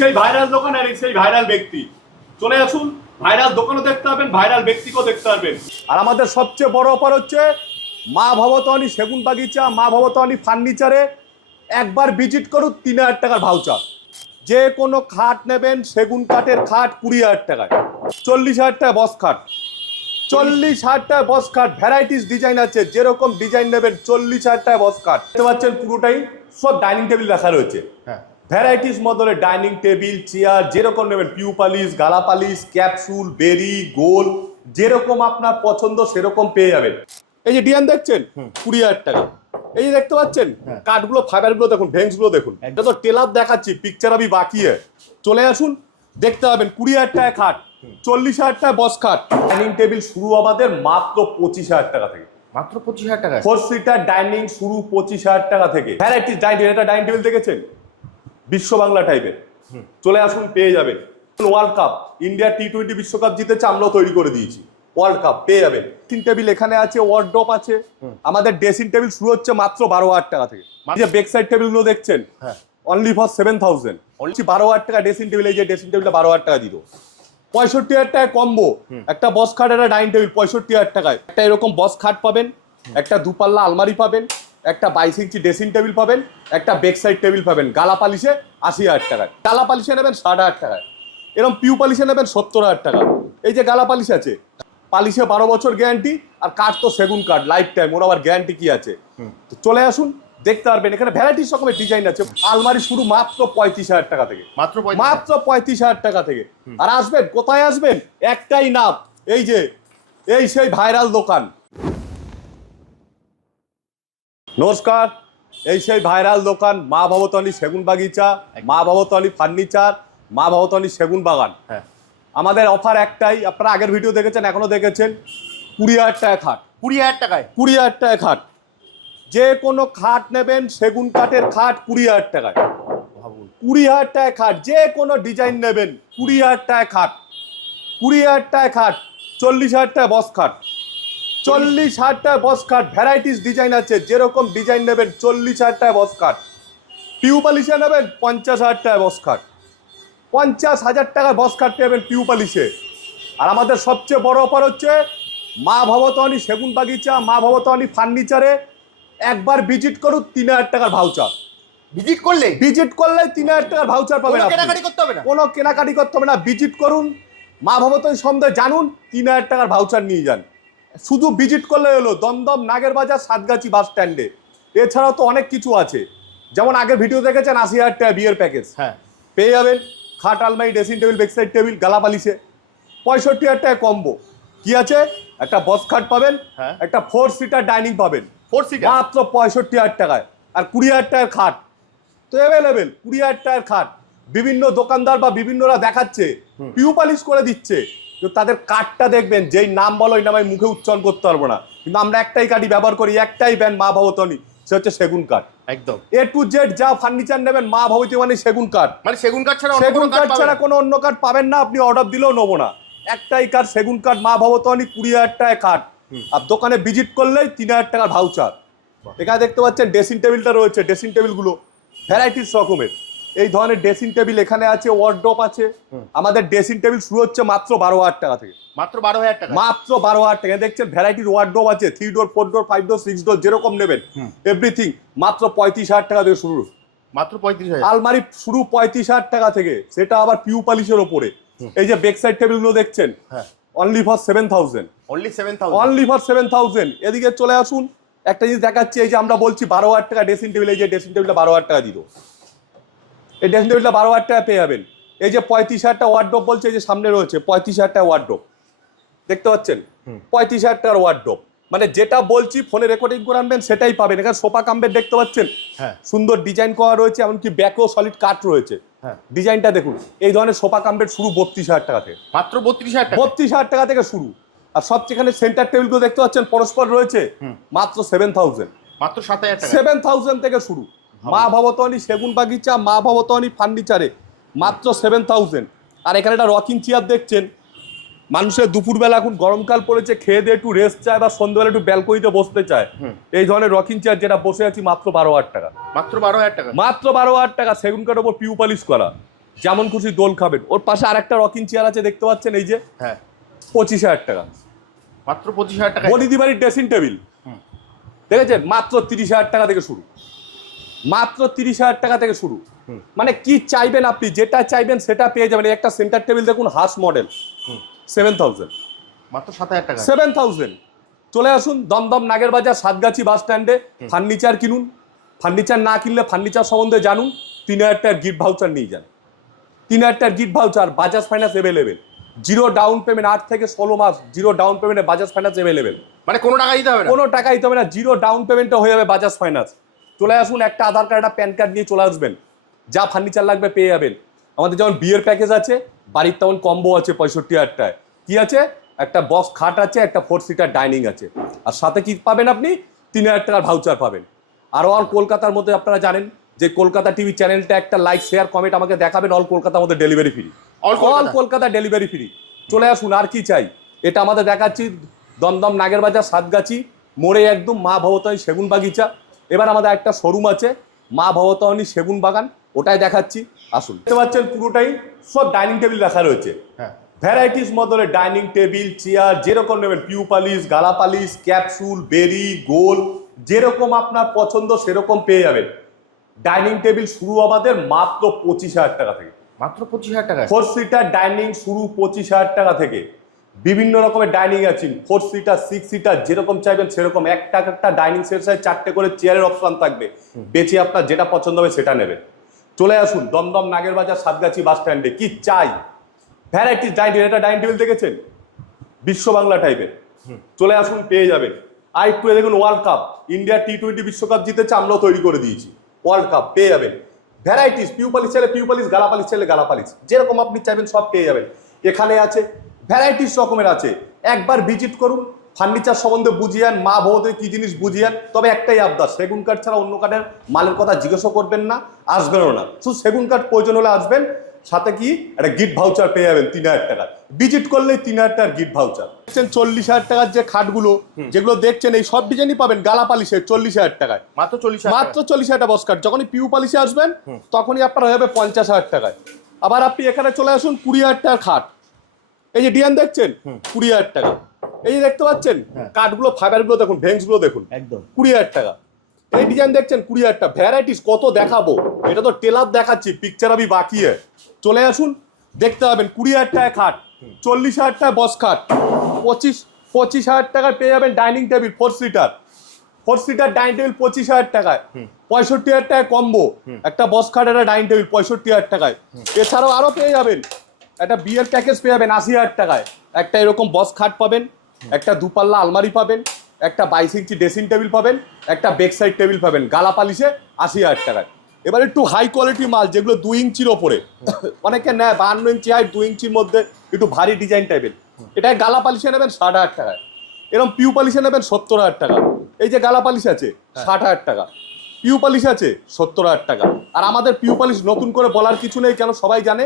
সেই ভাইরাল দোকান আর এই সেই ভাইরাল ব্যক্তি। চলে আসুন, ভাইরাল দোকানও দেখতে পাবেন, ভাইরাল ব্যক্তিকেও দেখতে পারবেন। আর আমাদের সবচেয়ে বড় অফার হচ্ছে মা ভবতারিণী সেগুন বাগিচা, মা ভবতারিণী ফার্নিচারে একবার ভিজিট করুন 3000 টাকার ভাউচার। যে কোনো খাট নেবেন, সেগুন কাঠের খাট 20,000 টাকায়, 40,000 টাকা বস খাট, 40,000 টাকা বস খাট। ভ্যারাইটিস ডিজাইন আছে, যেরকম ডিজাইন নেবেন 40,000 টাকা বস খাট। দেখতে পাচ্ছেন পুরোটাই সব ডাইনিং টেবিল রাখা রয়েছে। ভ্যারাইটিস মডেলের ডাইনিং টেবিল, চেয়ার, যেরকম নেবেন, পিউ পালিশ, গালা পালিশ, ক্যাপসুল, বেরি, গোল, যেরকম আপনার পছন্দ সেরকম পেয়ে যাবেন। এই যে ডিজাইন দেখছেন 20,000 টাকা। এই যে দেখতে পাচ্ছেন কাঠগুলো, ফাইবারগুলো দেখুন, ভেংস গুলো দেখুন। এটা তো টেলার দেখাচ্ছি, পিকচার আমি বাকি। চলে আসুন, দেখতে পাবেন 20,000 টাকা খাট, 40,000 টাকা বস খাট। ডাইনিং টেবিল শুরু আমাদের মাত্র 25,000 টাকা থেকে। মাত্র 25,000 টাকা 4 সিটার ডাইনিং শুরু 25,000 টাকা থেকে। ভ্যারাইটিস ডাইনিং, এটা ডাইনিং টেবিল দেখেছেন বিশ্ব বাংলা টাইপের। চলে আসুন, পেয়ে যাবেন। ওয়ার্ল্ড কাপ, ইন্ডিয়া T20 বিশ্বকাপ জিতেছে, আমরাও তৈরি করে দিয়েছি। ওয়ার্ল্ড কাপ পেয়ে যাবেন। ড্রেসিং টেবিল এখানে আছে, ওয়ার্ড্রপ আছে। আমাদের ড্রেসিং টেবিল শুরু হচ্ছে মাত্র 12,000 টাকা থেকে। এই যে বেক সাইড টেবিল গুলো দেখছেন, অনলি ফর 7,000। 12,000 টাকা ড্রেসিং টেবিল। এই যে ড্রেসিং টেবিলটা 12,000 টাকা দিল। 65,000 টাকায় কম্বো একটা বস খাট, একটা ডাইনিং টেবিল 65,000 টাকায়। একটা এরকম বস খাট পাবেন, একটা দুপাল্লা আলমারি পাবেন, একটা 22 ইঞ্চি ড্রেসিং টেবিল পাবেন, একটা বেক সাইড টেবিল পাবেন। গালা পালিশে 80,000 টাকায়, গালা পালিশে নেবেন 60,000 টাকায়, এরকম পিউ পালিশে নেবেন 70,000 টাকা। এই যে গালা পালিশ আছে, পালিশে 12 বছর গ্যারান্টি, আর কাঠ তো সেগুন কাঠ, লাইফ টাইম। ওর আবার গ্যারান্টি কি আছে? তো চলে আসুন, দেখতে পারবেন। এখানে ভ্যারাইটিস রকমের ডিজাইন আছে। আলমারি শুরু মাত্র 35,000 টাকা থেকে, মাত্র 35,000 টাকা থেকে। আর আসবেন কোথায়? আসবেন একটাই নাম, এই যে এই সেই ভাইরাল দোকান। নমস্কার, এই সেই ভাইরাল দোকান মা ভবতারিণী সেগুন বাগিচা, মা ভবতারিণী ফার্নিচার, মা ভবতারিণী সেগুন বাগান। আমাদের অফার একটাই, আপনারা আগের ভিডিও দেখেছেন, এখনো দেখেছেন। 20,000 টাকা খাট, 20,000 টাকায়, 20,000 টাকা খাট। যে কোনো খাট নেবেন, সেগুন কাঠের খাট 20,000 টাকায়, 20,000 টাকা খাট। যে কোনো ডিজাইন নেবেন 20,000 টাকা খাট, 20,000 টাকা খাট। 40,000 টাকা বস খাট, 40,000 টাকা বস খাট। ভ্যারাইটিস ডিজাইন আছে, যেরকম ডিজাইন নেবেন 40,000 টাকা বস খাট। পিউ পালিশে নেবেন 50,000 টাকা বস খাট, 50,000 টাকার বস খাট পেবেন পিউ পালিশে। আর আমাদের সবচেয়ে বড় অফার হচ্ছে মা ভবতারিণী সেগুন বাগিচা, মা ভবতারিণী ফার্নিচারে একবার ভিজিট করুন 3000 টাকার ভাউচার। ভিজিট করলে 3000 টাকার ভাউচার পাবেন। কেনাকাটি করতে হবে না, কোনো কেনাকাটি করতে হবে না। ভিজিট করুন, মা ভবতারিণী সম্বন্ধে জানুন, 3000 টাকার ভাউচার নিয়ে যান। শুধু ভিজিট করলে হলো। দমদম, নাগের বাজার, সাতগাছি বাস স্ট্যান্ডে। এছাড়াও তো অনেক কিছু আছে, যেমন আগে ভিডিও দেখেছেন 80,000 টাকা বিয়ের প্যাকেজ পেয়ে যাবেন। খাট, আলমারি, ড্রেসিং টেবিল, বেকসাইড টেবিল, গালা পালিশে 65,000 টাকা কম্বো। কি আছে? একটা বস খাট পাবেন, একটা 4 সিটার ডাইনিং পাবেন, 4 সিটার মাত্র 65,000 টাকায়। আর 20,000 টাকার খাট তো অ্যাভেলেবেল। 20,000 টাকার খাট বিভিন্ন দোকানদার বা বিভিন্নরা দেখাচ্ছে, পিউ পালিশ করে দিচ্ছে। তো তাদের কাঠটা দেখবেন, যেই নাম বলো ওই নাম আমি মুখে উচ্চারণ করতে পারবো না, কিন্তু আমরা একটাই কাঠই ব্যবহার করি, একটাই ব্র্যান্ড, মা ভবতারিণী। সে হচ্ছে সেগুন কাঠ। একদম A to Z যা ফার্নিচার নেবেন মা ভবতী মানে সেগুন কাঠ। মানে সেগুন কাঠ ছাড়া কোনো অন্য কাঠ পাবেন না। আপনি অর্ডার দিলেও নেবো না, একটাই কাঠ, সেগুন কাঠ, মা ভবতারিণী। 20,000 টাকায় খাট। আর দোকানে ভিজিট করলেই 3000 টাকার ভাউচার। এখানে দেখতে পাচ্ছেন ড্রেসিং টেবিলটা রয়েছে। ড্রেসিং টেবিলগুলো ভ্যারাইটিস রকমের। এই ধরনের ড্রেসিং টেবিল এখানে আছে, ওয়ার্ড্রপ আছে। আমাদের ড্রেসিং টেবিল শুরু হচ্ছে মাত্র 12,000 টাকা থেকে, মাত্র 12,000 টাকা, মাত্র 12,000 টাকা। দেখছেন ভ্যারাইটির ওয়ার্ড্রপ আছে, 3 ডোর, 4 ডোর, 5 ডোর, 6 ডোর, যেরকম নেবেন এভরিথিং মাত্র 35,000 টাকা থেকে শুরু। মাত্র 35,000। আলমারি শুরু 35,000 টাকা থেকে, সেটা আবার পিউ পালিশের ওপরে। এই যে বেক সাইড টেবিলগুলো দেখছেন, only for 7,000, only 7,000, only for 7,000। এদিকে চলে আসুন, একটা জিনিস দেখাচ্ছি। এই যে আমরা বলছি 12,000 টাকা ড্রেসিং টেবিল, এই যে ড্রেসিং টেবিলটা 12,000 টাকা দিল। এই ড্রেসিং টেবিলটা 12,000 টাকা পেয়ে যাবেন। এই যে 35,000 টাকা ওয়ার্ড্রপ বলছে, এই যে সামনে রয়েছে 35,000 টাকা ওয়ার্ড্রপ, দেখতে পাচ্ছেন 35,000 টাকার ওয়ার্ড্রপ। মানে যেটা বলছি ফোনে রেকর্ডিং করে আনবেন সেটাই পাবেন। এখানে সোফা কাম্বের দেখতে পাচ্ছেন, সুন্দর ডিজাইন করা রয়েছে, এমনকি ব্যাকও সলিড কাঠ রয়েছে। ডিজাইনটা দেখুন। এই ধরনের সোফা কাম্বের শুরু 32,000 টাকা থেকে, মাত্র 32,000 টাকা, 32,000 টাকা থেকে শুরু। আর সবচেয়ে এখানে সেন্টার টেবিলগুলো দেখতে পাচ্ছেন পরস্পর রয়েছে, মাত্র 7,000, মাত্র 7,000 টাকা, 7,000 থেকে শুরু। মা ভবতারিণী সেগুন বাগিচা, মা ভবতারিণী ফার্নিচারে মাত্র 7,000। আর এখানে একটা রকিং চেয়ার দেখছেন। মানুষের দুপুরবেলা, এখন গরমকাল পড়েছে, খেয়ে দিয়ে একটু রেস্ট চায় বা সন্ধ্যাবেলা একটু ব্যালকনিতে বসতে চায়, এই ধরনের রকিং চেয়ার যেটা বসে আছি মাত্র 12,000 টাকা, মাত্র 12,000 টাকা, মাত্র 12,000 টাকা। সেগুন কাঠের উপর পিউ পালিশ করা, যেমন খুশি দোল খাবেন। ওর পাশে আরেকটা রকিং চেয়ার আছে দেখতে পাচ্ছেন, এই যে হ্যাঁ 25,000 টাকা। মাত্র 25,000 টাকা। বনিদিবাড়ির ড্রেসিং টেবিল দেখেছেন, মাত্র 30,000 টাকা থেকে শুরু, মাত্র 30,000 টাকা থেকে শুরু। মানে কি চাইবেন আপনি, যেটা চাইবেন সেটা পেয়ে যাবেন। একটা সেন্টার টেবিল দেখুন, হাস মডেল, 7,000, মাত্র 7,000 টাকা। 7,000। চলে আসুন দমদম নাগের বাজার সাতগাছি বাস স্ট্যান্ডে। ফার্নিচার কিনুন, ফার্নিচার না কিনলে ফার্নিচার সম্বন্ধে জানুন। 3,000 টাকার গিফট ভাউচার নিয়ে যান, 3,000 টাকার gift voucher. Bajaj finance available, 0 down payment, 8 থেকে 16 মাস 0 ডাউন পেমেন্টে বাজাজ ফাইন্যান্স অ্যাভেলেবেল। মানে কোনো টাকা দিতে হবে না, কোনো টাকা দিতে হবে না, 0 ডাউন পেমেন্টে হয়ে যাবে বাজাজ ফাইন্যান্স। চলে আসুন, একটা আধার কার্ড, একটা প্যান কার্ড নিয়ে চলে আসবেন, যা ফার্নিচার লাগবে পেয়ে যাবেন। আমাদের যেমন বিয়ের প্যাকেজ আছে, বাড়ির তেমন কম্বো আছে 65,000 টাকায়। কি আছে, একটা বক্স খাট আছে, একটা 4 সিটার ডাইনিং আছে, আর সাথে কি পাবেন আপনি, 3,000 টাকার ভাউচার পাবেন। আর অল কলকাতার মধ্যে আপনারা জানেন যে কলকাতা টিভি চ্যানেলটা একটা লাইক শেয়ার কমেন্ট আমাকে দেখাবেন, অল কলকাতার মধ্যে delivery free, all Kolkata delivery free. চলে আসুন, আর কি চাই। এটা আমাদের দেখাচ্ছি দমদম নাগের বাজার সাতগাছি মোড়ে একদম, মা ভবতারিণী সেগুন বাগিচা। এবার আমাদের একটা শোরুম আছে মা ভবতারিণী সেগুন বাগান, ওটাই দেখাচ্ছি, আসুন। দেখতে পাচ্ছেন পুরোটাই সব ডাইনিং টেবিল রাখা রয়েছে, হ্যাঁ ভ্যারাইটিস মডেলের ডাইনিং টেবিল, চেয়ার, যেরকম নেবেন, পিউ পালিশ, গালা পালিশ, ক্যাপসুল, বেরি, গোল, যেরকম আপনার পছন্দ সেরকম পেয়ে যাবেন। ডাইনিং টেবিল শুরু আমাদের মাত্র 25,000 টাকা থেকে, মাত্র 25,000 টাকা। 4 সিটার ডাইনিং শুরু 25,000 টাকা থেকে। বিভিন্ন রকমের ডাইনিং আছে, 4 সিটার, 6 সিটার, যেরকম চাইবেন সেরকম। একটা ডাইনিং সেট সাইজ 4টে করে চেয়ারের অপশন থাকবে, বেছে আপনার যেটা পছন্দ হবে সেটা নেবেন। চলে আসুন দমদম নাগের বাজার সাতগাছি বাস স্ট্যান্ডে। কি চাই, ভ্যারাইটিস ডাইনিং। এটা ডাইনিং টেবিল দেখেছেন, বিশ্ব বাংলা টাইপের। চলে আসুন, পেয়ে যাবেন। আর একটু দেখুন, ওয়ার্ল্ড কাপ, ইন্ডিয়া T20 বিশ্বকাপ জিতেছে, আমরাও তৈরি করে দিয়েছি। ওয়ার্ল্ড কাপ পেয়ে যাবেন, ভ্যারাইটিস, পিউ পালিশ চাইলে পিউ পালিশ, গালা পালিশ চাইলে গালা পালিশ, যেরকম আপনি চাইবেন সব পেয়ে যাবেন। এখানে আছে ভ্যারাইটিস রকমের আছে, একবার ভিজিট করুন, ফার্নিচার সম্বন্ধে বুঝিয়ান, মা ভবতে কি জিনিস বুঝিয়ান। তবে একটাই আবদার, সেগুন কাঠ ছাড়া অন্য কাঠের মালের কথা জিজ্ঞাসা করবেন না, আসবেনও না। শুধু সেগুন কাঠ প্রয়োজন হলে আসবেন, সাথে কি একটা গিফট ভাউচার পেয়ে যাবেন 3,000 টাকা। ভিজিট করলেই 3,000 টাকার গিফট ভাউচার। দেখছেন 40,000 টাকার যে খাটগুলো যেগুলো দেখছেন, এই সব ডিজাইনই পাবেন গালা পালিশের 40,000 টাকায়, মাত্র 40,000 মাত্র 40,000 টাকা বক্স কাঠ। যখনই পিউ পালিশে আসবেন তখনই আপনার হয়ে যাবে 50,000 টাকায়। আবার আপনি এখানে চলে আসুন, 20,000 টাকার খাট, এই যে ডিজাইন দেখছেন 20,000 টাকা। এই যে দেখতে পাচ্ছেন কাঠগুলো, ফাইবারগুলো দেখুন, ভেংসগুলো দেখুন, একদম 20,000 টাকা। এই ডিজাইন দেখছেন 20,000 টাকা। ভ্যারাইটিস কত দেখাবো, এটা তো টেলার দেখাচ্ছি, পিকচার আমি বাকি। চলে আসুন, দেখতে পাবেন 20,000 টাকায় খাট, 40,000 টাকায় বক্স খাট, 25,000 টাকায় পেয়ে যাবেন dining table 4 seater, 4 seater dining table 25,000 টাকায়। 65,000 টাকায় কম্বো, একটা বক্স খাট, একটা ডাইনিং টেবিল 65,000 টাকায়। এছাড়াও আরো পেয়ে যাবেন, একটা বিয়ের প্যাকেজ পেয়ে যাবেন 80,000 টাকায়। একটা এরকম বক্স খাট পাবেন, একটা দুপাল্লা আলমারি পাবেন, একটা 22 ইঞ্চি ড্রেসিং টেবিল পাবেন, একটা বেক সাইড টেবিল পাবেন, গালা পালিশে 80,000 টাকায়। এবার একটু হাই কোয়ালিটি মাল, যেগুলো 2 ইঞ্চির ওপরে, অনেকে নেয় 52 ইঞ্চি হাইট, 2 ইঞ্চির মধ্যে একটু ভারী ডিজাইন টাইপের, এটা গালা পালিশে নেবেন 60,000 টাকায়। এরকম পিউ পালিশে নেবেন 70,000 টাকা। এই যে গালা পালিশ আছে 60,000 টাকা, পিউ পালিশ আছে 70,000 টাকা। আর আমাদের পিউ পালিশ নতুন করে বলার কিছু নেই, কেন সবাই জানে,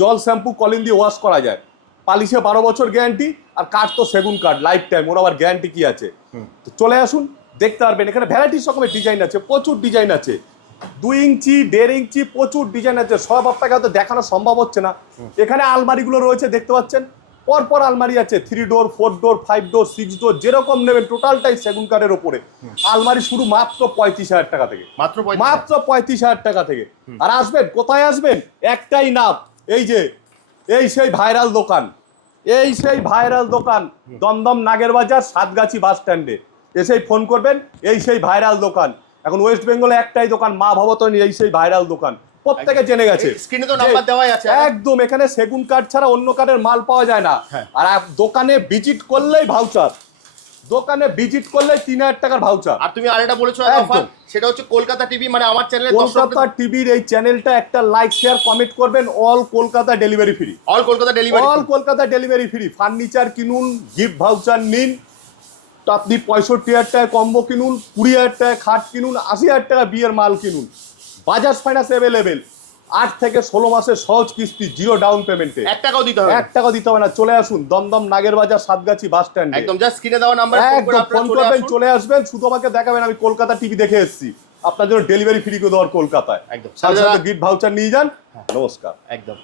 জল শ্যাম্পু কলিন দিয়ে ওয়াশ করা যায়, পালিশে 12 বছর গ্যারান্টি, আর কাঠ তো সেগুন কাঠ, লাইফ টাইম, ওর আবার গ্যারান্টি কি আছে। তো চলে আসুন, দেখতে পারবেন, এখানে ভ্যারাইটিস রকমের ডিজাইন আছে, প্রচুর ডিজাইন আছে, 2 ইঞ্চি 1.5 ইঞ্চি, প্রচুর ডিজাইন আছে। সব আপনাকে হয়তো দেখানো সম্ভব হচ্ছে না। এখানে আলমারিগুলো রয়েছে দেখতে পাচ্ছেন, পরপর আলমারি আছে, 3 ডোর, 4 ডোর, 5 ডোর, 6 ডোর, যেরকম নেবেন টোটালটাই সেগুন কাঠের ওপরে। আলমারি শুরু মাত্র 35,000 টাকা থেকে, মাত্র মাত্র 35,000 টাকা থেকে। আর আসবেন কোথায়, আসবেন একটাই নাম, এই যে এই সেই ভাইরাল দোকান, এই সেই ভাইরাল দোকান দমদম নাগের বাজার সাতগাছি বাস স্ট্যান্ডে এসেই ফোন করবেন, এই সেই ভাইরাল দোকান। এখন ওয়েস্ট বেঙ্গলে একটাই দোকান, মা ভবতারিণী, এই সেই ভাইরাল দোকান, প্রত্যেকে জেনে গেছে। স্ক্রিনে তো নাম্বার দেওয়াই আছে একদম, এখানে সেগুন কাঠ ছাড়া অন্য কাঠের মাল পাওয়া যায় না। আর দোকানে ভিজিট করলেই ভাউচার, দোকানে ভিজিট করলেই 3,000 টাকার ভাউচার। আর তুমি আরেকটা বলেছো অফার, সেটা হচ্ছে কলকাতা টিভি, মানে আমার চ্যানেলে কলকাতা টিভির এই চ্যানেলটা একটা লাইক শেয়ার কমেন্ট করবেন, all Kolkata delivery free, all Kolkata delivery, all Kolkata delivery free. Furniture কিনুন, গিফট ভাউচার নিন, তো আপনি 65,000 টাকায় কম্বো কিনুন, 20,000 টাকায় খাট কিনুন, 80,000 টাকা বিয়ের মাল কিনুন। বাজাজ ফাইন্যান্স অ্যাভেলেবেল, 8 থেকে 16 মাসের সহজ কিস্তি, 0 ডাউন পেমেন্টে, 1 টাকাও দিতে হবে, 1 টাকা দিতে হবে না। চলে আসুন দমদম নাগের বাজার সাতগাছি বাস স্ট্যান্ডে, একদম জাস্ট স্ক্রিনে দেওয়া নাম্বার একদম ফোন করবেন, চলে আসবেন। শুধু আমাকে দেখাবেন আমি কলকাতা টিভি দেখে এসেছি, আপনার জন্য ডেলিভারি ফ্রি করে দেওয়ার কলকাতায়। একদম। সাথে সাথে গিফট ভাউচার নিয়ে যান। নমস্কার। একদম।